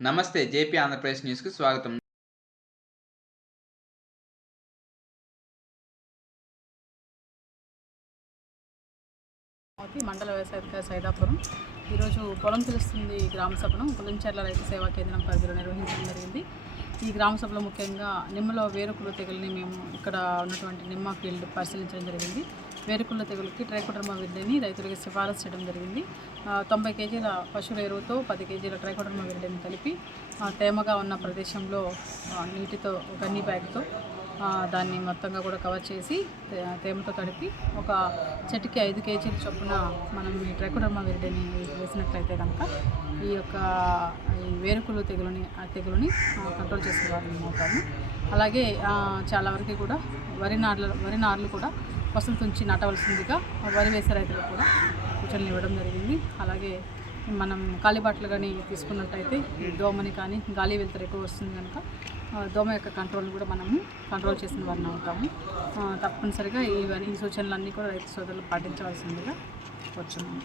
నమస్తే జేపీ ఆంధ్రప్రదేశ్ న్యూస్కి స్వాగతం. మండల వ్యవసాయ అధికారి సైదాపురం ఈరోజు పొలం తెలుస్తుంది గ్రామ సభను. గులంచెర్ల రైతు సేవా కేంద్రం పరిధిలో నిర్వహించడం జరిగింది. ఈ గ్రామ సభలో ముఖ్యంగా నిమ్మలో వేరుకులు తెగలని మేము ఇక్కడ ఉన్నటువంటి నిమ్మ ఫీల్డ్ పరిశీలించడం జరిగింది. వేరుకుళ్ళ తెగులకి ట్రైకోడర్మా విరిడిని రైతులకి సిఫారసు చేయడం జరిగింది. తొంభై కేజీల పశువుల ఎరువుతో పది కేజీల ట్రైకోడర్మా విరిడిని కలిపి తేమగా ఉన్న ప్రదేశంలో నీటితో గన్నీ బ్యాగ్తో దాన్ని మొత్తంగా కూడా కవర్ చేసి తే- తేమతో తడిపి ఒక చెట్టుకి ఐదు కేజీల చొప్పున మనం ఈ ట్రైకోడర్మా విరిడిని వేసినట్లయితే కనుక ఈ యొక్క ఈ వేరుకులు తెగులుని ఆ తెగులని కంట్రోల్ చేసే వారిని అవుతాము అలాగే చాలా వరకు కూడా వరి నార్లు వరి నార్లు కూడా పసులు తుంచి నాటవలసిందిగా వరి వేసే రైతులకు కూడా సూచనలు ఇవ్వడం జరిగింది. అలాగే మనం కాలిబాటలు కానీ తీసుకున్నట్టయితే ఈ దోమని కానీ గాలి వెళ్తారు ఎక్కువ వస్తుంది కనుక ఆ, దోమ యొక్క కంట్రోల్ కూడా మనము కంట్రోల్ చేసిన వారిని అవుతాము. తప్పనిసరిగా ఇవన్నీ ఈ సూచనలన్నీ కూడా రైతు సోదరులు పాటించవలసిందిగా వచ్చున్నాము